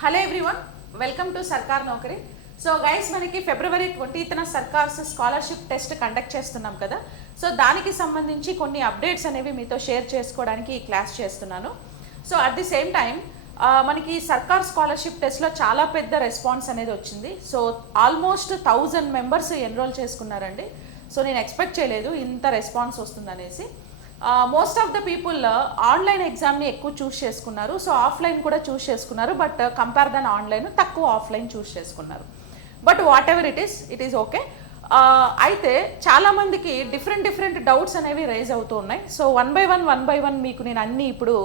Hello everyone, welcome to సర్కార్ నౌకరీ. So guys, మనకి ఫిబ్రవరి 20న Circars scholarship test conduct చేస్తున్నాం కదా. సో దానికి సంబంధించి కొన్ని అప్డేట్స్ అనేవి మీతో షేర్ చేసుకోవడానికి ఈ క్లాస్ చేస్తున్నాను. So at the same time మనకి సర్కార్ స్కాలర్షిప్ టెస్ట్లో చాలా పెద్ద రెస్పాన్స్ అనేది వచ్చింది. సో ఆల్మోస్ట్ 1000 మెంబర్స్ ఎన్రోల్ చేసుకున్నారండి. సో నేను ఎక్స్పెక్ట్ చేయలేదు ఇంత రెస్పాన్స్ వస్తుందనేసి. Most of the people online ఎగ్జామ్ని ఎక్కువ చూస్ చేసుకున్నారు. సో ఆఫ్లైన్ కూడా చూస్ చేసుకున్నారు, బట్ కంపేర్ దన్ ఆన్లైన్ తక్కువ ఆఫ్లైన్ చూస్ చేసుకున్నారు. But whatever it is okay. అయితే చాలామందికి డిఫరెంట్ డౌట్స్ అనేవి రైజ్ అవుతూ ఉన్నాయి. సో వన్ బై వన్ మీకు నేను అన్నీ ఇప్పుడు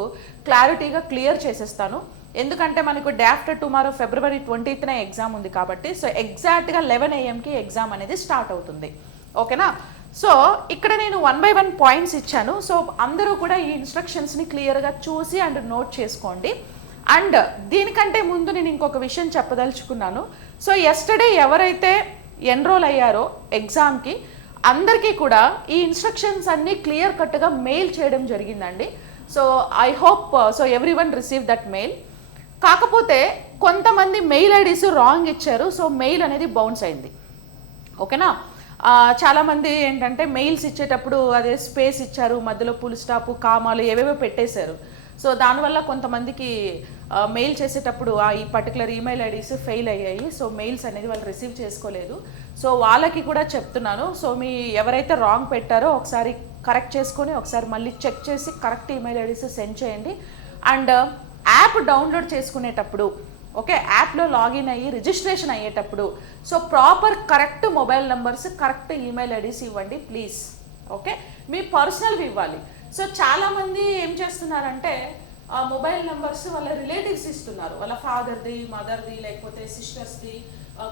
క్లారిటీగా క్లియర్ చేసేస్తాను. ఎందుకంటే మనకు డే ఆఫ్టర్ టుమారో ఫిబ్రవరి 20న ఎగ్జామ్ ఉంది కాబట్టి, సో ఎగ్జాక్ట్గా 11 AM ఎగ్జామ్ అనేది స్టార్ట్ అవుతుంది. ఓకేనా? సో ఇక్కడ నేను వన్ బై వన్ పాయింట్స్ ఇచ్చాను. సో అందరూ కూడా ఈ ఇన్స్ట్రక్షన్స్ని క్లియర్గా చూసి అండ్ నోట్ చేసుకోండి. అండ్ దీనికంటే ముందు నేను ఇంకొక విషయం చెప్పదలుచుకున్నాను. సో ఎస్టర్డే ఎవరైతే ఎన్రోల్ అయ్యారో ఎగ్జామ్కి అందరికీ కూడా ఈ ఇన్స్ట్రక్షన్స్ అన్నీ క్లియర్ కట్గా మెయిల్ చేయడం జరిగిందండి. So I hope so every one receive that mail. కాకపోతే కొంతమంది మెయిల్ ఐడీస్ రాంగ్ ఇచ్చారు. సో మెయిల్ అనేది బౌన్స్ అయింది. ఓకేనా? చాలామంది ఏంటంటే మెయిల్స్ ఇచ్చేటప్పుడు అదే స్పేస్ ఇచ్చారు, మధ్యలో ఫుల్ స్టాప్, కామాలు ఏవేవో పెట్టేశారు. సో దానివల్ల కొంతమందికి మెయిల్ చేసేటప్పుడు ఈ పర్టికులర్ ఈమెయిల్ ఐడీస్ ఫెయిల్ అయ్యాయి. సో మెయిల్స్ అనేది వాళ్ళు రిసీవ్ చేసుకోలేదు. సో వాళ్ళకి కూడా చెప్తున్నాను, సో మీ ఎవరైతే రాంగ్ పెట్టారో ఒకసారి కరెక్ట్ చేసుకొని ఒకసారి మళ్ళీ చెక్ చేసి కరెక్ట్ ఈమెయిల్ ఐడీస్ సెండ్ చేయండి. అండ్ యాప్ డౌన్లోడ్ చేసుకునేటప్పుడు, ఓకే, యాప్లో లాగిన్ అయ్యి రిజిస్ట్రేషన్ అయ్యేటప్పుడు so proper correct mobile numbers, correct email IDs ఇవ్వండి ప్లీజ్. ఓకే, మీ పర్సనల్వి ఇవ్వాలి. సో చాలామంది ఏం చేస్తున్నారంటే మొబైల్ నెంబర్స్ వాళ్ళ రిలేటివ్స్ ఇస్తున్నారు, వాళ్ళ ఫాదర్ది, మదర్ది, లేకపోతే సిస్టర్స్ది,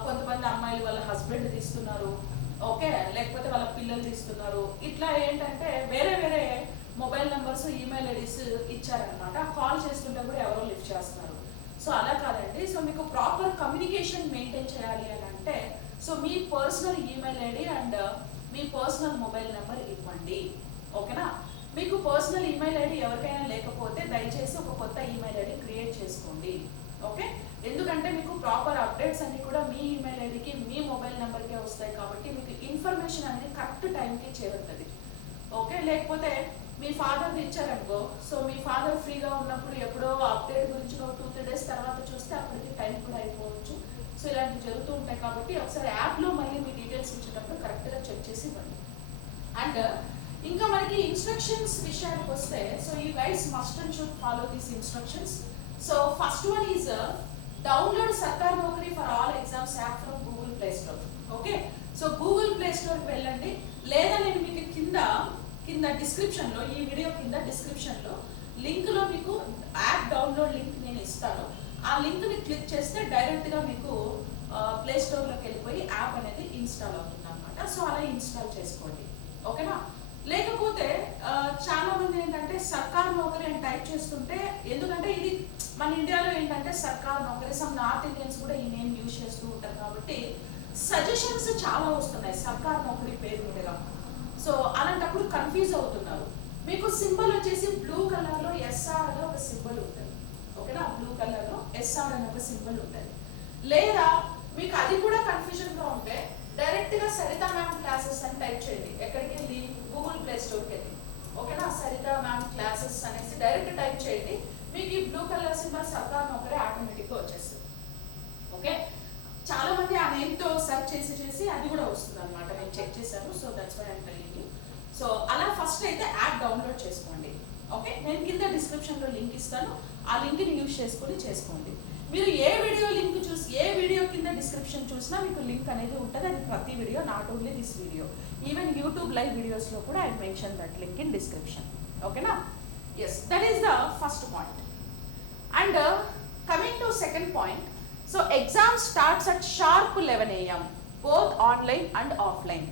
కొంతమంది అమ్మాయిలు వాళ్ళ హస్బెండ్ది ఇస్తున్నారు, ఓకే, లేకపోతే వాళ్ళ పిల్లలది ఇస్తున్నారు. ఇట్లా ఏంటంటే వేరే మొబైల్ నెంబర్స్, ఈమెయిల్ ఐడీస్ ఇచ్చారనమాట. కాల్ చేస్తుంటే కూడా ఎవరో లిఫ్ట్ చేస్తున్నారు. సో అలా కాదండి. సో మీకు ప్రాపర్ కమ్యూనికేషన్ మెయింటైన్ చేయాలి అని అంటే so me personal email ID and me personal mobile number ఇవ్వండి. ఓకేనా? మీకు పర్సనల్ ఈమెయిల్ ఐడి ఎవరికైనా లేకపోతే దయచేసి ఒక కొత్త ఈమెయిల్ ఐడి క్రియేట్ చేసుకోండి. ఓకే, ఎందుకంటే మీకు ప్రాపర్ అప్డేట్స్ అన్ని కూడా మీ ఈమెయిల్ ఐడికి, మీ మొబైల్ నెంబర్కే వస్తాయి కాబట్టి మీకు ఇన్ఫర్మేషన్ అనేది కరెక్ట్ టైంకి చేరుతుంది. ఓకే, లేకపోతే మీ ఫాదర్ది ఇచ్చారనుకో, సో మీ ఫాదర్ ఫ్రీగా ఉన్నప్పుడు ఎప్పుడో అప్డేట్ గురించి 2-3 days తర్వాత చూస్తే అప్పటికి టైం కూడా అయిపోవచ్చు. సో ఇలాంటివి జరుగుతూ ఉంటాయి కాబట్టి ఒకసారి యాప్లో మళ్ళీ మీ డీటెయిల్స్ ఇచ్చేటప్పుడు కరెక్ట్గా చెక్ చేసి ఇవ్వండి. అండ్ ఇంకా మనకి ఇన్స్ట్రక్షన్స్ విషయానికి వస్తే, so you guys must and should follow these instructions. So first one is download Sarkar Naukri for all exams app from Google Play Store. Okay, so Google Play స్టోర్కి వెళ్ళండి, లేదా నేను మీకు కింద డిస్క్రిప్షన్లో, ఈ వీడియో కింద డిస్క్రిప్షన్లో లింక్లో మీకు యాప్ డౌన్లోడ్ లింక్ నేను ఇస్తాను. ఆ లింక్ని క్లిక్ చేస్తే డైరెక్ట్గా మీకు ప్లే స్టోర్లోకి వెళ్ళిపోయి యాప్ అనేది ఇన్స్టాల్ అవుతుంది అనమాట. సో అలా ఇన్స్టాల్ చేసుకోండి. ఓకేనా? లేకపోతే చాలా మంది ఏంటంటే సర్కార్ నౌకరీ అని టైప్ చేస్తుంటే, ఎందుకంటే ఇది మన ఇండియాలో ఏంటంటే సర్కార్ నౌకరీ, సమ్ నార్త్ ఇండియన్స్ కూడా ఈ నేమ్ యూజ్ చేస్తూ ఉంటారు కాబట్టి సజెషన్స్ చాలా వస్తున్నాయి సర్కార్ నౌకరీ పేరు మీదుగా. సో అలాంటప్పుడు కన్ఫ్యూజ్ అవుతున్నారు. మీకు సింబల్ వచ్చేసి బ్లూ కలర్లో ఎస్ఆర్ అనే ఒక సింబల్ ఉంటుంది. ఓకేనా? బ్లూ కలర్లో ఎస్ఆర్ అనే ఒక సింబల్ ఉంటుంది. లేదా మీకు అది కూడా కన్ఫ్యూజన్గా ఉంటే డైరెక్ట్గా సరిత మ్యామ్ క్లాసెస్ అని టైప్ చేయండి. ఎక్కడికి వెళ్ళి? గూగుల్ ప్లే స్టోర్కి వెళ్ళి. ఓకేనా? సరిత మ్యామ్ క్లాసెస్ అనేసి డైరెక్ట్ టైప్ చేయండి. మీకు ఈ బ్లూ కలర్ సింబల్ సర్కార్ నౌకరీ ఆటోమేటిక్గా వచ్చేస్తుంది. ఓకే, చాలా మంది ఆ నేమ్తో సెర్చ్ చేసి అది కూడా వస్తుంది అనమాట. నేను చెక్ చేశాను. So that's why I'm telling you. So అలా ఫస్ట్ అయితే యాప్ డౌన్లోడ్ చేసుకోండి. ఓకే, నేను కింద డిస్క్రిప్షన్లో లింక్ ఇస్తాను. ఆ లింక్ని యూజ్ చేసుకొని చేసుకోండి. మీరు ఏ వీడియో లింక్ చూసి, ఏ వీడియో కింద డిస్క్రిప్షన్ చూసినా మీకు లింక్ అనేది ఉంటుంది. అది ప్రతి video, not only this video, even YouTube live వీడియోస్లో కూడా I mention that link in description. ఓకేనా? Yes, that is the first point. And coming to second point, so exam starts at sharp 11 AM both online and offline.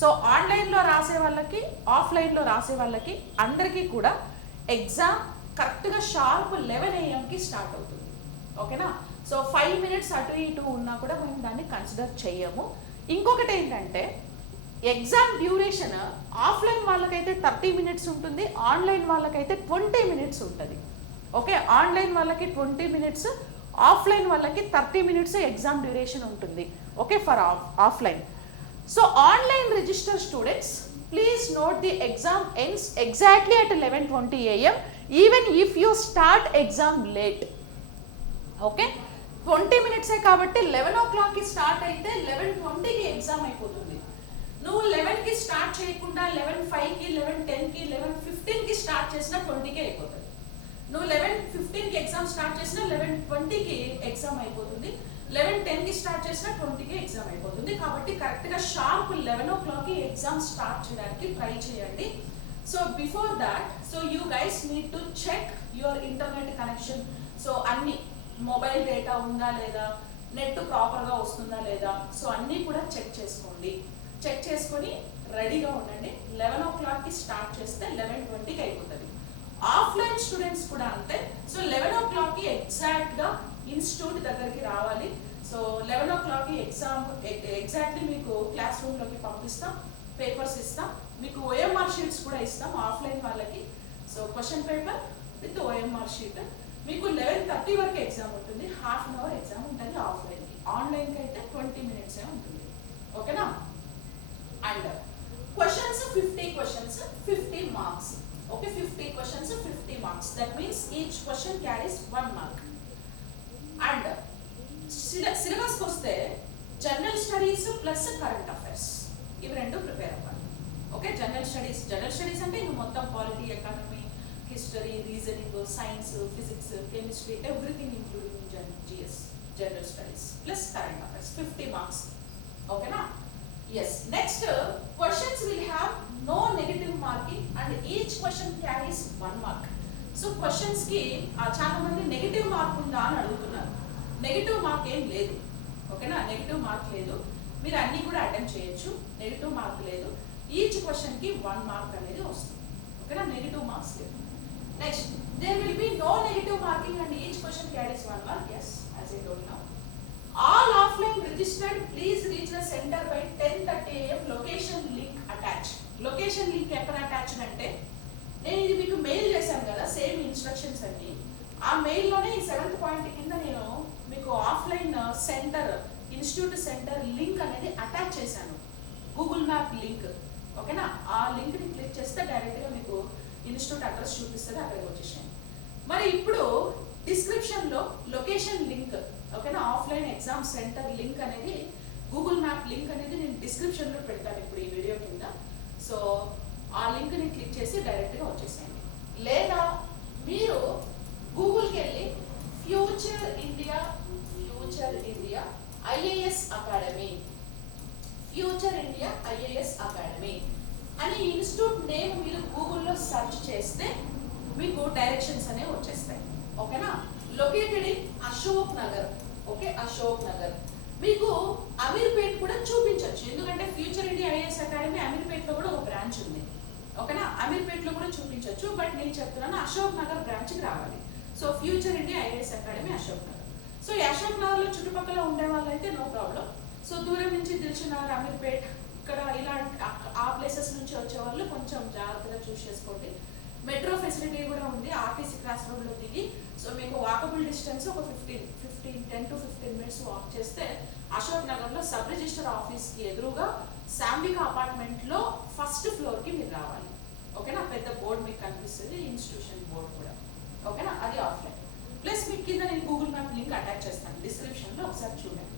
So ఆన్లైన్లో రాసే వాళ్ళకి, ఆఫ్లైన్లో రాసే వాళ్ళకి అందరికీ కూడా ఎగ్జామ్ కరెక్ట్గా షార్ప్ 11 AM స్టార్ట్ అవుతుంది. ఓకేనా? సో 5 minutes అటు ఇటు ఉన్నా కూడా మేము దాన్ని కన్సిడర్ చేయము. ఇంకొకటి ఏంటంటే ఎగ్జామ్ డ్యూరేషన్ ఆఫ్లైన్ వాళ్ళకైతే 30 minutes ఉంటుంది, ఆన్లైన్ వాళ్ళకైతే 20 minutes ఉంటుంది. ఓకే, ఆన్లైన్ వాళ్ళకి 20 minutes, ఆఫ్లైన్ వాళ్ళకి 30 మినిట్స్ ఎగ్జామ్ డ్యూరేషన్ ఉంటుంది, okay, for offline. So online register students, please note the exam ends exactly at 11:20 AM even if you start exam late. Okay, 20 మినిట్సే కాబట్టి 11 o'clockకి start అయితే 11:20కి exam అయిపోతుంది. నువ్వు 11కి start చేయకుండా 11:05కి 11:10కి 11:15కి start చేసినా 20కి అయిపోతుంది. నువ్వు 11:15కి ఎగ్జామ్ స్టార్ట్ చేసినా 11:20కి ఎగ్జామ్ అయిపోతుంది. 11:10కి స్టార్ట్ చేసినా 20కి ఎగ్జామ్ అయిపోతుంది. కాబట్టి కరెక్ట్గా షార్ప్ 11 o'clockకి ఎగ్జామ్ స్టార్ట్ చేయడానికి ట్రై చేయండి. So before that, so you guys need to check your internet connection. So అన్ని మొబైల్ డేటా ఉందా లేదా, నెట్ ప్రాపర్గా వస్తుందా లేదా, సో అన్నీ కూడా చెక్ చేసుకోండి. చెక్ చేసుకొని రెడీగా ఉండండి. 11 o'clockకి స్టార్ట్ చేస్తే 11:20కి అయిపోతుంది. ఆఫ్లైన్ స్టూడెంట్స్ కూడా అంతే. సో 11 o'clockకి ఎగ్జాక్ట్గా ఇన్స్టిట్యూట్ దగ్గరికి రావాలి. సో 11 o'clockకి ఎగ్జామ్ ఎగ్జాక్ట్లీ మీకు క్లాస్ రూమ్లోకి పంపిస్తాం, పేపర్స్ ఇస్తాం, మీకు OMR షీట్స్ కూడా ఇస్తాం ఆఫ్లైన్ వాళ్ళకి. So question paper with OMR sheet. మీకు 11:30 వరకు ఎగ్జామ్ ఉంటుంది, హాఫ్ అన్ అవర్ ఎగ్జామ్ ఉంటుంది ఆఫ్లైన్కి. ఆన్లైన్కి అయితే 20 మినిట్సే ఉంటుంది, ఓకేనా. And questions 50 questions 50 marks. Okay, 50 questions 50 marks. That means each question carries 1 mark. And సిలబస్కి వస్తే general studies plus current affairs, ఇవి రెండు ప్రిపేర్ అవ్వాలి. ఓకే, జనరల్ స్టడీస్ అంటే ఇవి మొత్తం polity, economy, history, reasoning, science, physics, chemistry, everything including GS, general studies plus current affairs 50 marks. ఓకేనా. Yes, next questions will have no negative marking and each question carries 1 mark. So క్వశ్చన్స్కి చాలా మంది negative mark ఉందా అని అడుగుతున్నారు. Negative mark ఏం లేదు, ఓకేనా. నెగటివ్ మార్క్ లేదు, మీరు అన్నీ కూడా అటెంప్ట్ చేయొచ్చు. నెగటివ్ మార్క్ లేదు, ఈచ్ క్వశ్చన్కి 1 mark అనేది వస్తుంది, ఓకేనా. నెగటివ్ మార్క్స్ లేదు. Next, there will be no negative marking and each question carries 1 mark. Yes, as I told now. All offline registered please reach the center by 10:30 AM. Location link attached. Location link ఎక్కడ attached అంటే, నేను ఇది మీకు mail చేశాను కదా, same instructions అన్ని. ఆ మెయిల్లోనే ఈ 7th పాయింట్ కింద నేను మీకు offline centre, institute centre link అనేది అటాచ్ చేశాను, గూగుల్ మ్యాప్ లింక్, ఓకేనా. ఆ లింక్ని క్లిక్ చేస్తే డైరెక్ట్గా మీకు ఇన్స్టిట్యూట్ అడ్రస్ చూపిస్తుంది, అక్కడికి వచ్చేసాను. మరి ఇప్పుడు డిస్క్రిప్షన్లో లొకేషన్ లింక్, ఓకేనా, ఆఫ్లైన్ ఎగ్జామ్ సెంటర్ లింక్ అనేది, గూగుల్ మ్యాప్ లింక్ అనేది నేను డిస్క్రిప్షన్లో పెడతాను ఇప్పుడు ఈ వీడియో కింద. సో ఆ లింక్ని క్లిక్ చేసి డైరెక్ట్గా వచ్చేసేయండి. లేదా మీరు గూగుల్కి వెళ్ళి future India IAS academy, future India IAS academy అని ఇన్స్టిట్యూట్ నేమ్ మీరు గూగుల్లో సెర్చ్ చేస్తే మీకు డైరెక్షన్స్ అనేవి వచ్చేస్తాయి, ఓకేనా. Located in Ashok Nagar, okay, Ashok Nagar. మీకు అమీర్పేట్ కూడా చూపించవచ్చు, ఎందుకంటే ఫ్యూచర్ ఇండియా IAS అకాడమీ అమీర్పేట్లో కూడా ఒక బ్రాంచ్ ఉంది, ఓకేనా. అమీర్పేట్లో కూడా చూపించవచ్చు, బట్ నేను చెప్తున్నాను అశోక్ నగర్ బ్రాంచ్కి రావాలి. So future India IAS academy Ashok Nagar. So ఈ అశోక్ నగర్లో చుట్టుపక్కల ఉండే వాళ్ళైతే నో ప్రాబ్లం. సో దూరం నుంచి దిల్సుఖ్నగర్, అమీర్పేట్, ఇక్కడ ఇలా ఆ ప్లేసెస్ నుంచి వచ్చే వాళ్ళు కొంచెం జాగ్రత్తగా చూస్ చేసుకోండి. మెట్రో ఫెసిలిటీ కూడా ఉంది, RTC క్రాస్ రోడ్లో దిగి. సో మీకు వాకబుల్ డిస్టెన్స్ ఒక 10 to 15 minutes వాక్ చేస్తే అశోక్ నగర్లో సబ్ రిజిస్టర్ ఆఫీస్కి ఎదురుగా శాంబిక అపార్ట్మెంట్లో ఫస్ట్ ఫ్లోర్కి మీరు రావాలి, ఓకేనా. పెద్ద బోర్డు మీకు కనిపిస్తుంది, ఇన్స్టిట్యూషన్ బోర్డు కూడా, ఓకేనా. అది ఆఫ్లైన్. ప్లస్ మీకు కింద నేను గూగుల్ మ్యాప్ లింక్ అటాచ్ చేస్తాను డిస్క్రిప్షన్లో, ఒకసారి చూడండి.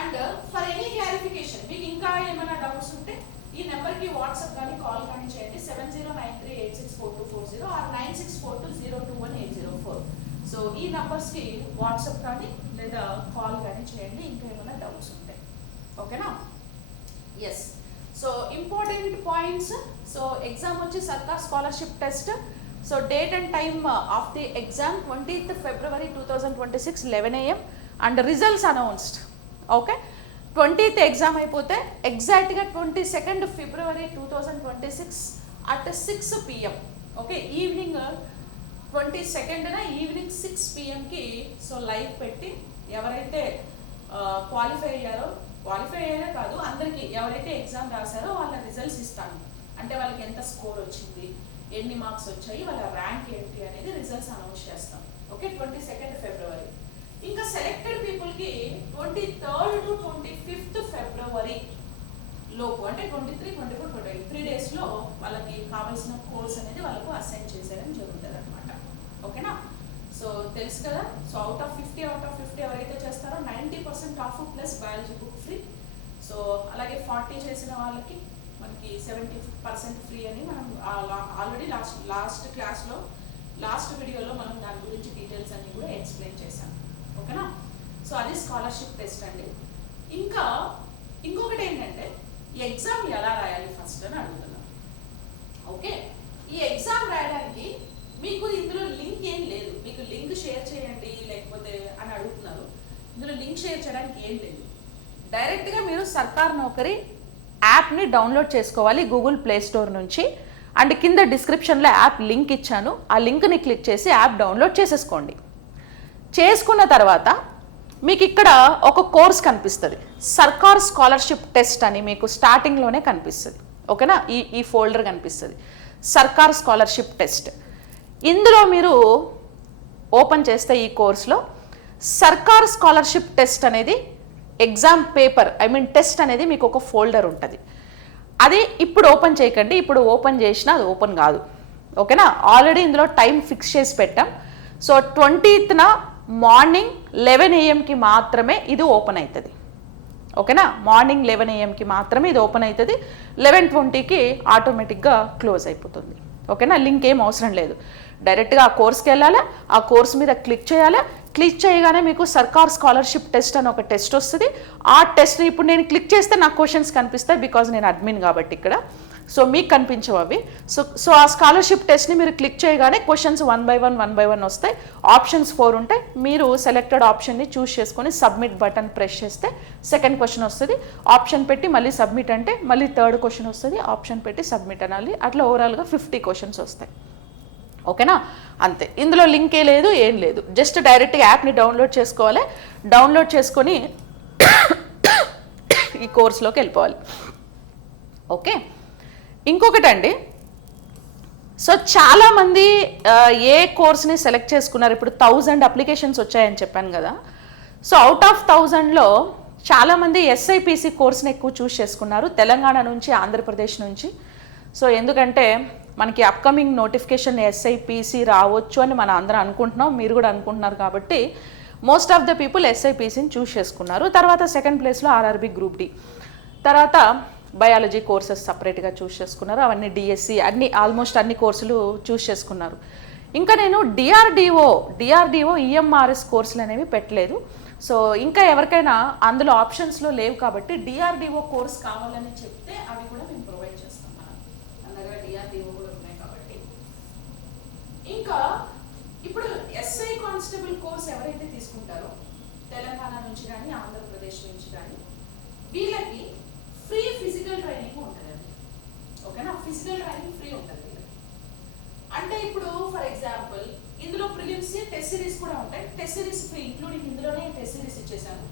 అండ్ ఫర్ ఎనీ క్లారిఫికేషన్, మీకు ఇంకా ఏమైనా డౌట్స్ ఉంటే ఈ నెంబర్కి వాట్సాప్ కానీ కాల్ కానీ చేయండి. 7093864240 ఆర్ 9642021804. సో ఈ నంబర్స్కి వాట్సాప్ కానీ లేదా కాల్ కానీ చేయండి ఇంకా ఏమైనా డౌట్స్ ఉంటాయి, ఓకేనా. Yes, so important points. So exam వచ్చి Sarkar scholarship test. So date and time of the exam 20th February 2026 11 AM and results announced, okay. 20th exam అయిపోతే ఎగ్జాక్ట్గా 22nd February 2026 at 6 PM, okay. Evening 22nd evening 6 PMకి so live పెట్టి ఎవరైతే qualify అయ్యారో కాదు, అందరికీ ఎవరైతే ఎగ్జామ్ రాశారో వాళ్ళ రిజల్ట్స్ ఇస్తాను. అంటే వాళ్ళకి ఎంత స్కోర్ వచ్చింది, ఎన్ని మార్క్స్ వచ్చాయి, వాళ్ళ ర్యాంక్ ఏంటి అనేది రిజల్ట్స్ అనౌన్స్ చేస్తాం, okay. 22nd February. 23rd to 25th ఫిబ్రవరి లోపు, అంటే 23, 24, 25 3 డేస్లో వాళ్ళకి కావాల్సిన కోర్స్ అనేది వాళ్ళకు అసైన్ చేసేయడం జరుగుతుంది అనమాట. ఓకేనా? సో తెలుసు కదా. సో అవుట్ ఆఫ్ 50 ఎవరైతే చేస్తారో 90% of plus biology book free. So అలాగే 40 చేసిన వాళ్ళకి మనకి 70% ఫ్రీ అని మనం ఆల్రెడీ లాస్ట్ క్లాస్లో లాస్ట్ వీడియోలో మనం దాని గురించి డీటెయిల్స్ అన్ని కూడా ఎక్స్ప్లెయిన్ చేశాం. ఓకేనా? సో అది స్కాలర్షిప్ టెస్ట్ అండి. ఇంకా ఇంకొకటి ఏంటంటే ఈ ఎగ్జామ్ ఎలా రాయాలి ఫస్ట్ అని అడుగుతున్నాను. ఓకే, ఈ ఎగ్జామ్ రాయడానికి మీకు ఇందులో లింక్ ఏం లేదు. మీకు లింక్ షేర్ చేయండి లేకపోతే అని అడుగుతున్నారు. ఇందులో లింక్ షేర్ చేయడానికి ఏం లేదు. డైరెక్ట్గా మీరు సర్కార్ నౌకరీ యాప్ని డౌన్లోడ్ చేసుకోవాలి గూగుల్ ప్లే స్టోర్ నుంచి. అండ్ కింద డిస్క్రిప్షన్లో యాప్ లింక్ ఇచ్చాను. ఆ లింక్ని క్లిక్ చేసి యాప్ డౌన్లోడ్ చేసేసుకోండి. చేసుకున్న తర్వాత మీకు ఇక్కడ ఒక కోర్స్ కనిపిస్తుంది, సర్కార్ స్కాలర్షిప్ టెస్ట్ అని మీకు స్టార్టింగ్లోనే కనిపిస్తుంది. ఓకేనా? ఈ ఫోల్డర్ కనిపిస్తుంది, సర్కార్ స్కాలర్షిప్ టెస్ట్. ఇందులో మీరు ఓపెన్ చేస్తే ఈ కోర్స్లో సర్కార్ స్కాలర్షిప్ టెస్ట్ అనేది ఎగ్జామ్ పేపర్ టెస్ట్ అనేది మీకు ఒక ఫోల్డర్ ఉంటుంది. అది ఇప్పుడు ఓపెన్ చేయకండి. ఇప్పుడు ఓపెన్ చేసినా అది ఓపెన్ కాదు. ఓకేనా? ఆల్రెడీ ఇందులో టైం ఫిక్స్ చేసి పెట్టాం. సో 20th మార్నింగ్ 11 AM మాత్రమే ఇది ఓపెన్ అవుతుంది. ఓకేనా? మార్నింగ్ 11 AM మాత్రమే ఇది ఓపెన్ అవుతుంది. 11:20 ఆటోమేటిక్గా క్లోజ్ అయిపోతుంది. ఓకేనా? లింక్ ఏం అవసరం లేదు. డైరెక్ట్గా ఆ కోర్స్కి వెళ్ళాలి, ఆ కోర్స్ మీద క్లిక్ చేయాలి. క్లిక్ చేయగానే మీకు సర్కార్ స్కాలర్షిప్ టెస్ట్ అని ఒక టెస్ట్ వస్తుంది. ఆ టెస్ట్ ఇప్పుడు నేను క్లిక్ చేస్తే నాకు క్వశ్చన్స్ కనిపిస్తాయి, బికాజ్ నేను అడ్మిన్ కాబట్టి ఇక్కడ. సో మీకు కనిపించవు అవి. సో ఆ స్కాలర్షిప్ టెస్ట్ని మీరు క్లిక్ చేయగానే క్వశ్చన్స్ 1 by 1 వస్తాయి. ఆప్షన్స్ 4 ఉంటాయి. మీరు సెలెక్టెడ్ ఆప్షన్ని చూస్ చేసుకొని సబ్మిట్ బటన్ ప్రెస్ చేస్తే సెకండ్ క్వశ్చన్ వస్తుంది. ఆప్షన్ పెట్టి మళ్ళీ సబ్మిట్ అంటే మళ్ళీ థర్డ్ క్వశ్చన్ వస్తుంది. ఆప్షన్ పెట్టి సబ్మిట్ అనాలి. అట్లా ఓవరాల్గా 50 క్వశ్చన్స్ వస్తాయి. ఓకేనా? అంతే. ఇందులో లింక్ లేదు, ఏం లేదు. జస్ట్ డైరెక్ట్గా యాప్ని డౌన్లోడ్ చేసుకోవాలి. డౌన్లోడ్ చేసుకొని ఈ కోర్సులోకి వెళ్ళిపోవాలి. ఓకే, ఇంకొకటి అండి. సో చాలామంది ఏ కోర్స్ని సెలెక్ట్ చేసుకున్నారు. ఇప్పుడు 1000 అప్లికేషన్స్ వచ్చాయని చెప్పాను కదా. సో అవుట్ ఆఫ్ 1000లో చాలామంది SIPC కోర్స్ని ఎక్కువ చూస్ చేసుకున్నారు, తెలంగాణ నుంచి, ఆంధ్రప్రదేశ్ నుంచి. సో ఎందుకంటే మనకి అప్కమింగ్ నోటిఫికేషన్ SIPC రావచ్చు అని మనం అందరం అనుకుంటున్నాం, మీరు కూడా అనుకుంటున్నారు. కాబట్టి మోస్ట్ ఆఫ్ ద పీపుల్ SIPCని చూస్ చేసుకున్నారు. తర్వాత సెకండ్ ప్లేస్లో RRB గ్రూప్ D, తర్వాత బయాలజీ కోర్సెస్ సపరేట్గా చూస్ చేసుకున్నారు. అవన్నీ DSC ఆల్మోస్ట్ అన్ని కోర్సులు చూస్ చేసుకున్నారు. ఇంకా నేను DRDO EMRS కోర్సులు అనేవి పెట్టలేదు. సో ఇంకా ఎవరికైనా అందులో ఆప్షన్స్లో లేవు కాబట్టి DRDO కోర్స్ కావాలని చెప్తే అవి కూడా మేము ప్రొవైడ్ చేస్తాం. మన దగ్గర DRDO కూడా ఉన్నాయి కాబట్టి. ఇంకా ఇప్పుడు SI కానిస్టేబుల్ కోర్స్ ఎవరైతే తీసుకుంటారో తెలంగాణ నుంచి కానీ ఆంధ్రప్రదేశ్ నుంచి కానీ వీళ్ళకి ఫ్రీ ఫిజికల్ ట్రైనింగ్ ఉంటుందండి. ఓకేనా? ఫిజికల్ ట్రైనింగ్ ఫ్రీ ఉంటుంది. అంటే ఇప్పుడు ఫర్ ఎగ్జాంపుల్ ఇందులో ప్రిలిమ్స్, టెస్ట్ సిరీస్ కూడా ఉంటాయి. టెస్ట్ సిరీస్ ఫ్రీ, ఇంక్లూడింగ్ ఇందులోనే టెస్ట్ సిరీస్ ఇచ్చేసాను.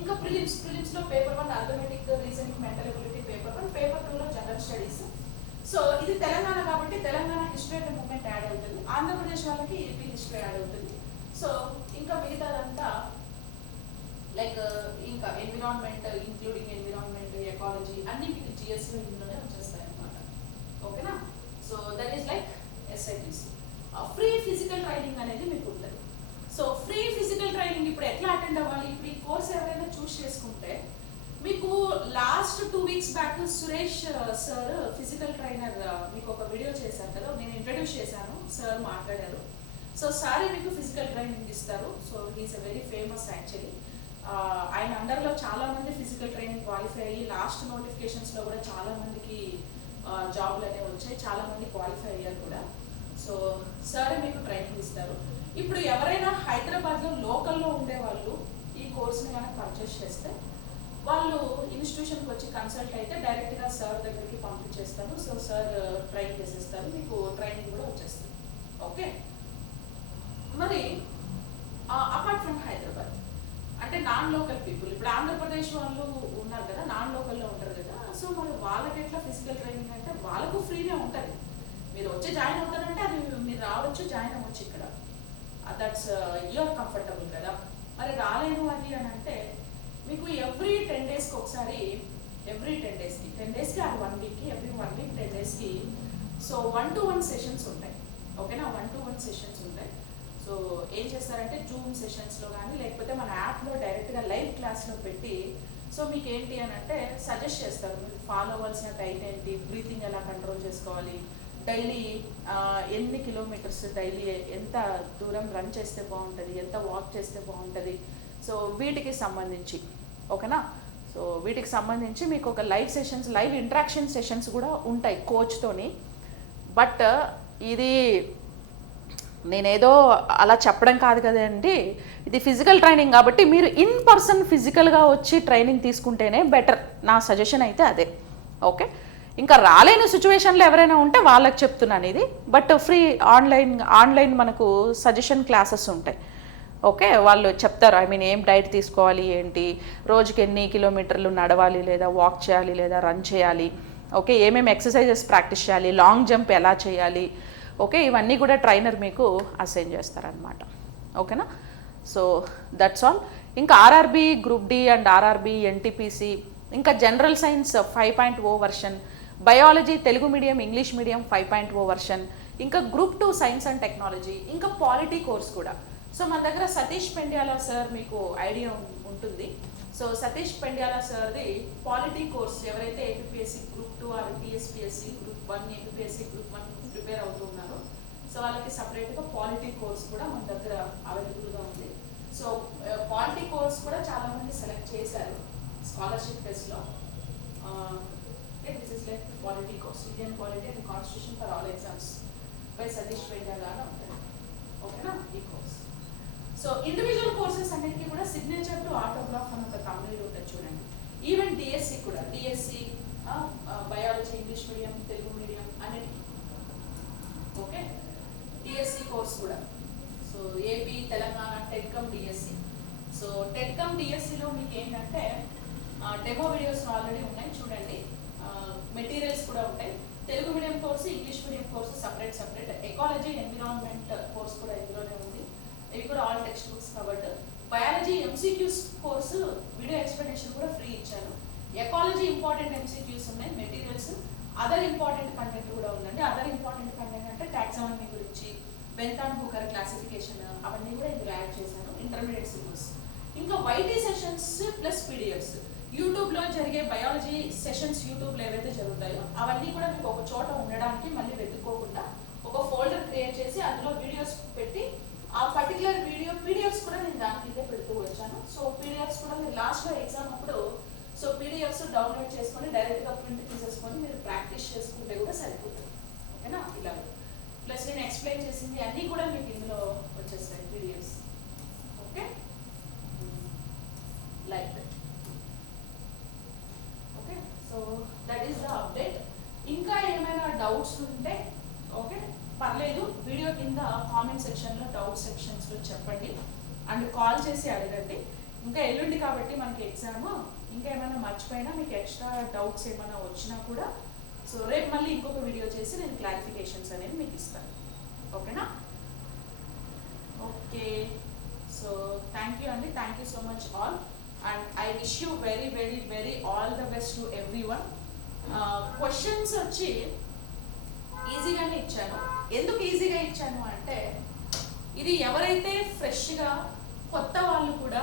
ఇంకా ప్రిలిమ్స్లో paper 1 arithmetic, reasoning, mental ability paper 1, paper 2లో జనరల్ స్టడీస్. సో ఇది తెలంగాణ కాబట్టి Telangana history and moment add అవుతుంది. ఆంధ్రప్రదేశ్ వాళ్ళకి AP హిస్టరీ యాడ్ అవుతుంది. సో ఇంకా మిగతాదంతా లైక్ ఇంకా ఎన్విరాన్మెంట్, ఇంక్లూడింగ్ ఎన్విరాన్మెంట్, ఎకాలజీ అన్ని మీకు GSలో ఇందులోనే వచ్చేస్తాయి అన్నమాట. ఓకేనా? So that is like SIPC. Free physical training అనేది మీకు ఉంటుంది. సో ఫ్రీ ఫిజికల్ ట్రైనింగ్ ఇప్పుడు ఎట్లా అటెండ్ అవ్వాలి? ఇప్పుడు ఈ కోర్స్ ఎవరైనా చూస్ చేసుకుంటే మీకు last 2 weeks back Suresh sir physical trainer మీకు ఒక వీడియో చేశారు కదా, నేను ఇంట్రడ్యూస్ చేశాను, సార్ మాట్లాడారు. సో సార్ మీకు ఫిజికల్ ట్రైనింగ్ ఇస్తారు. So he's a very famous actually. ఆయన అండర్లో చాలా మంది ఫిజికల్ ట్రైనింగ్ క్వాలిఫై అయ్యి లాస్ట్ నోటిఫికేషన్స్లో కూడా చాలా మందికి జాబ్లు అనేవి వచ్చాయి, చాలా మంది క్వాలిఫై అయ్యారు కూడా. సో సార్ మీకు ట్రైనింగ్ ఇస్తారు. ఇప్పుడు ఎవరైనా హైదరాబాద్లో లోకల్లో ఉండేవాళ్ళు ఈ కోర్స్ని కనుక పర్చేస్ చేస్తే వాళ్ళు ఇన్స్టిట్యూషన్కి వచ్చి కన్సల్ట్ అయితే డైరెక్ట్గా సార్ దగ్గరికి పంపించేస్తారు. సో సార్ ట్రైన్ చేసేస్తారు, మీకు ట్రైనింగ్ కూడా వచ్చేస్తుంది. ఓకే, మరి అపార్ట్ ఫ్రమ్ హైదరాబాద్ అంటే నాన్ లోకల్ పీపుల్, ఇప్పుడు ఆంధ్రప్రదేశ్ వాళ్ళు ఉన్నారు కదా, నాన్ లోకల్లో ఉంటారు కదా. సో మరి వాళ్ళకి ఎట్లా ఫిజికల్ ట్రైనింగ్ అంటే వాళ్ళకు ఫ్రీనే ఉంటుంది. మీరు వచ్చి జాయిన్ అవుతారంటే అది మీరు రావచ్చు, జాయిన్ అవ్వచ్చు ఇక్కడ. దట్స్ యూఆర్ కంఫర్టబుల్ కదా. మరి రాలేను అది అని అంటే మీకు ఎవ్రీ 10 డేస్కి ఒకసారి, ఎవ్రీ 10 డేస్కి 10 డేస్కి ఆర్ 1 వీక్కి, ఎవ్రీ 1 వీక్ 10 డేస్కి సో 1-to-1 సెషన్స్ ఉంటాయి. ఓకేనా, 1-to-1 సెషన్స్ ఉంటాయి. సో ఏం చేస్తారంటే జూమ్ సెషన్స్లో కానీ లేకపోతే మన యాప్లో డైరెక్ట్గా లైవ్ క్లాస్లో పెట్టి సో మీకు ఏంటి అని అంటే సజెస్ట్ చేస్తారు, మీరు ఫాలో అవ్వాల్సిన డైట్ ఏంటి, బ్రీతింగ్ ఎలా కంట్రోల్ చేసుకోవాలి, డైలీ ఎన్ని కిలోమీటర్స్ డైలీ ఎంత దూరం రన్ చేస్తే బాగుంటుంది, ఎంత వాక్ చేస్తే బాగుంటుంది, సో వీటికి సంబంధించి. ఓకేనా, సో వీటికి సంబంధించి మీకు ఒక live sessions, live interaction sessions కూడా ఉంటాయి కోచ్తోని. బట్ ఇది నేనేదో అలా చెప్పడం కాదు కదండి, ఇది ఫిజికల్ ట్రైనింగ్ కాబట్టి మీరు ఇన్ పర్సన్ ఫిజికల్గా వచ్చి ట్రైనింగ్ తీసుకుంటేనే బెటర్. నా సజెషన్ అయితే అదే. ఓకే, ఇంకా రాలేని సిచ్యువేషన్లో ఎవరైనా ఉంటే వాళ్ళకి చెప్తున్నాను ఇది. బట్ ఫ్రీ ఆన్లైన్ మనకు సజెషన్ క్లాసెస్ ఉంటాయి. ఓకే, వాళ్ళు చెప్తారు, ఐ మీన్ ఏం డైట్ తీసుకోవాలి ఏంటి, రోజుకి ఎన్ని కిలోమీటర్లు నడవాలి లేదా వాక్ చేయాలి లేదా రన్ చేయాలి, ఓకే ఏమేమి ఎక్సర్సైజెస్ ప్రాక్టీస్ చేయాలి, లాంగ్ జంప్ ఎలా చేయాలి, ఓకే ఇవన్నీ కూడా ట్రైనర్ మీకు అసైన్ చేస్తారనమాట. ఓకేనా, సో దట్స్ ఆల్. ఇంకా RRB group D and RRB NTPC, ఇంకా general science 5.0 version, biology Telugu medium English medium 5.0 version, ఇంకా గ్రూప్ 2 సైన్స్ అండ్ టెక్నాలజీ, ఇంకా పాలిటీ కోర్స్ కూడా. సో మన దగ్గర సతీష్ పెండ్యాల సార్ మీకు ఐడియా ఉంటుంది. సో సతీష్ పెండ్యాల సార్ది పాలిటీ కోర్స్ ఎవరైతే APSC group 2 or TSPSC group 1 APSC group 1 prepare అవుతూ ఉన్నారు, సో వాళ్ళకి సపరేట్గా పాలిటీ కోర్స్ కూడా మన దగ్గర అవైలబుల్గా ఉంది. సో పాలిటీ కోర్స్ కూడా చాలామంది సెలెక్ట్ చేశారు స్కాలర్షిప్ టెస్ట్లో. This is like polity course, Indian polity and constitution for all exams by Satish Pendyala అని ఉంటుంది. ఓకేనా, ఈ కోర్స్. సో ఇండివిజువల్ కోర్సెస్ అన్నిటికీ కూడా సిగ్నేచర్ టు ఆటోగ్రాఫ్ అని ఒక తమిళ ఉంటుంది చూడండి. ఈవెన్ డిఎస్సి కూడా, DSC biology English medium Telugu medium అన్నిటికీ. ఓకే, డిఎస్సి కోర్స్ కూడా. So AP Telangana TET cum DSC. So TET cum డిఎస్సిలో మీకు ఏంటంటే డెమో వీడియోస్ ఆల్రెడీ ఉన్నాయి చూడండి, మెటీరియల్స్ కూడా ఉంటాయి. Telugu medium course English medium course separate. Ecology environment course కూడా ఇందులోనే ఉంది, ఇవి కూడా all text books covered. Biology MCQs course video explanation కూడా ఫ్రీ ఇచ్చాను. ఎకాలజీ ఇంపార్టెంట్ ఎంసీక్యూస్ ఉన్నాయి, మెటీరియల్స్, అదర్ ఇంపార్టెంట్ కంటెంట్ కూడా ఉందండి. అదర్ ఇంపార్టెంట్ కంటెంట్ అంటే టాక్సానమీ గురించి, బెంతాన్ బుకర్ క్లాసిఫికేషన్, అవన్నీ కూడా ఇందులో యాడ్ చేశాను. Intermediate syllabus. ఇంకా వైటీ సెషన్స్ ప్లస్ పీడిఎఫ్స్. యూట్యూబ్లో జరిగే బయాలజీ సెషన్స్ యూట్యూబ్లో ఏవైతే జరుగుతాయో అవన్నీ కూడా మీకు ఒక చోట ఉండడానికి మళ్ళీ వెతుక్కోకుండా ఒక ఫోల్డర్ క్రియేట్ చేసి అందులో వీడియోస్ పెట్టి ఆ పర్టికులర్ వీడియో పీడిఎఫ్స్ కూడా నేను దాని కింద పెడుతూ వచ్చాను. సో పీడిఎఫ్స్ కూడా మీరు లాస్ట్లో ఎగ్జామ్ అప్పుడు సో పీడిఎఫ్స్ డౌన్లోడ్ చేసుకొని డైరెక్ట్గా ప్రింట్ తీసేసుకొని మీరు ప్రాక్టీస్ చేసుకుంటే కూడా సరిపోతుంది. ఓకేనా, ఇలా ప్లస్ నేను ఎక్స్ప్లెయిన్ చేసింది అన్నీ కూడా మీకు ఇందులో వచ్చేస్తాయి PDFs. Okay, like that. Okay, so that is the update. ఇంకా ఏమైనా డౌట్స్ ఉంటే ఓకే పర్లేదు, వీడియో కింద కామెంట్ సెక్షన్లో డౌట్ సెక్షన్స్లో చెప్పండి అండ్ కాల్ చేసి అడగండి. ఇంకా ఎల్లుండి కాబట్టి మనకి ఎగ్జామ్, ఇంకా ఏమైనా మర్చిపోయినా మీకు ఎక్స్ట్రా డౌట్స్ ఏమైనా వచ్చినా కూడా సో రేపు మళ్ళీ ఇంకొక వీడియో చేసి నేను క్లారిఫికేషన్స్ అనేది మీకు ఇస్తాను. ఓకేనా, ఓకే. సో థ్యాంక్ యూ అండి, thank you so much all and I wish you very very very all the best to every one. Questions వచ్చి ఈజీగానే ఇచ్చాను. ఎందుకు ఈజీగా ఇచ్చాను అంటే ఇది ఎవరైతే ఫ్రెష్గా కొత్త వాళ్ళు కూడా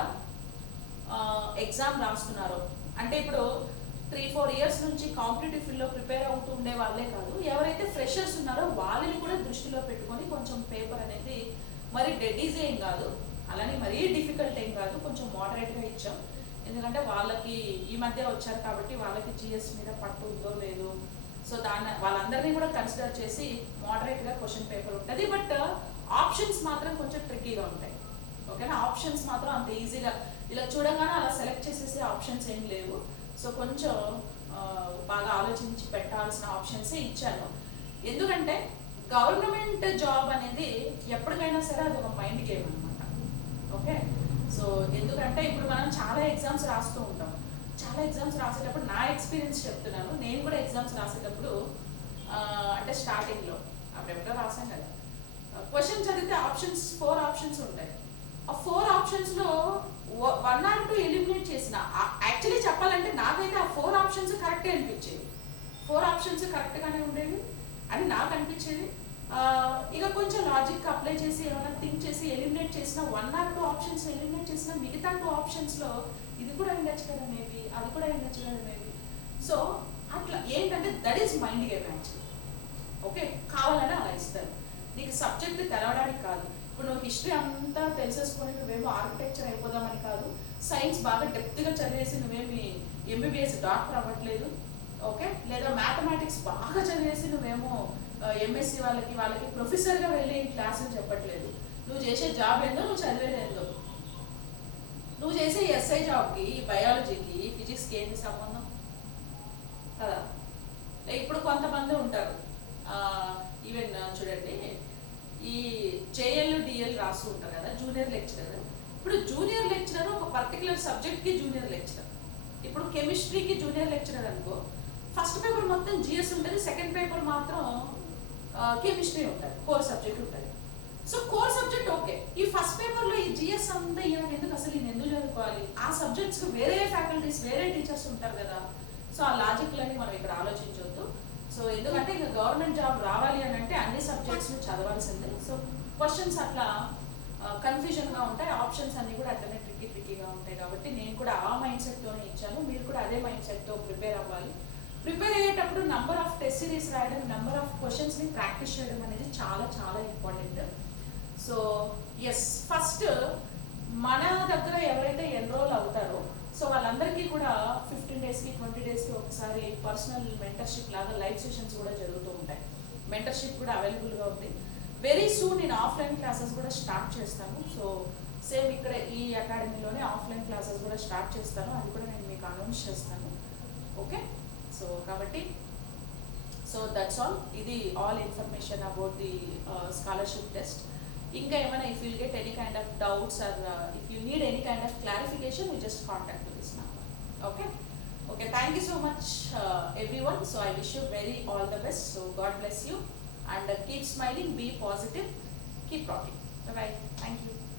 ఎగ్జామ్ రాస్తున్నారో, అంటే ఇప్పుడు 3-4 ఇయర్స్ నుంచి కాంపిటేటివ్ ఫీల్డ్లో ప్రిపేర్ అవుతూ ఉండే వాళ్ళే కాదు, ఎవరైతే ఫ్రెషర్స్ ఉన్నారో వాళ్ళని కూడా దృష్టిలో పెట్టుకొని కొంచెం పేపర్ అనేది మరి డెడ్ ఈజీ ఏం కాదు, అలానే మరీ డిఫికల్ట్ ఏం కాదు, కొంచెం మోడరేట్గా ఇచ్చాం. ఎందుకంటే వాళ్ళకి ఈ మధ్య వచ్చారు కాబట్టి వాళ్ళకి జిఎస్ మీద పట్టు ఉందో లేదో, సో దాన్ని వాళ్ళందరినీ కూడా కన్సిడర్ చేసి మోడరేట్గా క్వశ్చన్ పేపర్ ఉంటుంది. బట్ ఆప్షన్స్ మాత్రం కొంచెం ట్రిక్కీగా ఉంటాయి. ఓకేనా, ఆప్షన్స్ మాత్రం అంత ఈజీగా ఇలా చూడగానే అలా సెలెక్ట్ చేసేసే ఆప్షన్స్ ఏం లేవు. సో కొంచెం బాగా ఆలోచించి పెట్టాల్సిన ఆప్షన్సే ఇచ్చాను. ఎందుకంటే గవర్నమెంట్ జాబ్ అనేది ఎప్పటికైనా సరే అది ఒక మైండ్ గేమ్ అనమాట. ఓకే, సో ఎందుకంటే ఇప్పుడు మనం చాలా ఎగ్జామ్స్ రాస్తూ ఉంటాం. చాలా ఎగ్జామ్స్ రాసేటప్పుడు నా ఎక్స్పీరియన్స్ చెప్తున్నాను, నేను కూడా ఎగ్జామ్స్ రాసేటప్పుడు అంటే స్టార్టింగ్లో అప్పుడు ఎప్పుడో రాసాను కదా, క్వశ్చన్ చదివితే ఆప్షన్స్ 4 ఆప్షన్స్ ఉంటాయి. ఆ 4 ఆప్షన్స్లో 1 or 2 ఎలిమినేట్ చేసిన యాక్చువల్లీ చెప్పాలంటే నాకైతే ఆ 4 ఆప్షన్స్ కరెక్టే అనిపించేవి. 4 ఆప్షన్స్ కరెక్ట్గానే ఉండేవి అని నాకు అనిపించేది. ఇక కొంచెం లాజిక్ అప్లై చేసి ఏమైనా థింక్ చేసి ఎలిమినేట్ చేసిన 1 or 2 ఆప్షన్స్ ఎలిమినేట్ చేసిన మిగతా 2 ఆప్షన్స్లో ఇది కూడా ఉండొచ్చు కదా మేబీ, అది కూడా ఉండొచ్చు కదా మేబీ. సో అట్లా ఏంటంటే that is mind game actually. Okay, కావాలని అలా ఇస్తారు. నీకు సబ్జెక్ట్ తెలవడానికి కాదు. ఇప్పుడు నువ్వు హిస్టరీ అంతా తెలిసేసుకొని నువ్వేమో ఆర్కిటెక్చర్ అయిపోదామని కాదు. సైన్స్ బాగా డెప్త్గా చదివేసి నువ్వేమి ఎంబీబీఎస్ డాక్టర్ అవ్వట్లేదు. ఓకే, లేదా మ్యాథమెటిక్స్ బాగా చదివేసి నువ్వేమో ఎంఎస్సి వాళ్ళకి ప్రొఫెసర్గా వెళ్ళి క్లాసులు చెప్పట్లేదు. నువ్వు చేసే జాబ్ ఏందో, నువ్వు చదివేది ఏందో. నువ్వు చేసే ఎస్ఐ జాబ్కి, బయాలజీకి, ఫిజిక్స్కి ఏంటి సంబంధం కదా. ఇప్పుడు కొంతమంది ఉంటారు, ఈవెన్ చూడండి, ఈ జేఎల్ డిఎల్ రాస్తూ ఉంటారు కదా, జూనియర్ లెక్చరర్. ఇప్పుడు జూనియర్ లెక్చరర్ ఒక పర్టికులర్ సబ్జెక్ట్కి జూనియర్ లెక్చరర్. ఇప్పుడు కెమిస్ట్రీకి జూనియర్ లెక్చరర్ అనుకో, ఫస్ట్ పేపర్ మొత్తం జిఎస్ ఉంటుంది, సెకండ్ పేపర్ మాత్రం కెమిస్ట్రీ ఉంటుంది, కోర్ సబ్జెక్ట్ ఉంటుంది. సో కోర్ సబ్జెక్ట్ ఓకే, ఈ ఫస్ట్ పేపర్లో ఈ జిఎస్ అంతా ఈయనకి ఎందుకు, అసలు ఈయన ఎందుకు చదువుకోవాలి? ఆ సబ్జెక్ట్స్కి వేరే ఫ్యాకల్టీస్, వేరే టీచర్స్ ఉంటారు కదా. సో ఆ లాజిక్లని మనం ఇక్కడ ఆలోచించవద్దు. సో ఎందుకంటే ఇంకా గవర్నమెంట్ జాబ్ రావాలి అని అంటే అన్ని సబ్జెక్ట్స్ని చదవాల్సిందే. సో క్వశ్చన్స్ అట్లా కన్ఫ్యూజన్గా ఉంటాయి, ఆప్షన్స్ అన్నీ కూడా అట్లనే ట్రిక్కీగా ఉంటాయి. కాబట్టి నేను కూడా ఆ మైండ్ సెట్తోనే ఇచ్చాను, మీరు కూడా అదే మైండ్ సెట్తో ప్రిపేర్ అవ్వాలి. ప్రిపేర్ అయ్యేటప్పుడు నెంబర్ ఆఫ్ టెస్ట్ సిరీస్ రాయడం, నెంబర్ ఆఫ్ క్వశ్చన్స్ని ప్రాక్టీస్ చేయడం అనేది చాలా చాలా ఇంపార్టెంట్. సో ఎస్, ఫస్ట్ మన దగ్గర ఎవరైతే ఎన్రోల్ అవుతారో సో వాళ్ళందరికీ కూడా 15 డేస్కి 20 డేస్కి ఒకసారి పర్సనల్ మెంటర్షిప్ లాగా లైవ్ సెషన్స్ కూడా జరుగుతూ ఉంటాయి. మెంటర్షిప్ కూడా అవైలబుల్గా ఉంది. వెరీ సూన్ నేను ఆఫ్లైన్ క్లాసెస్ కూడా స్టార్ట్ చేస్తాను. సో సేమ్ ఇక్కడ ఈ అకాడమీలోనే ఆఫ్లైన్ క్లాసెస్ కూడా స్టార్ట్ చేస్తాను, అది కూడా నేను మీకు అనౌన్స్ చేస్తాను. ఓకే, సో కాబట్టి సో దట్స్ ఆల్. ఇది all information about the scholarship test. ఇంకా ఏమైనా if will get any kind of doubts or if you need any kind of clarification, you just contact this number. Okay, thank you so much everyone. So I wish you very all the best. So God bless you and keep smiling, be positive, keep rocking. Bye bye. Thank you.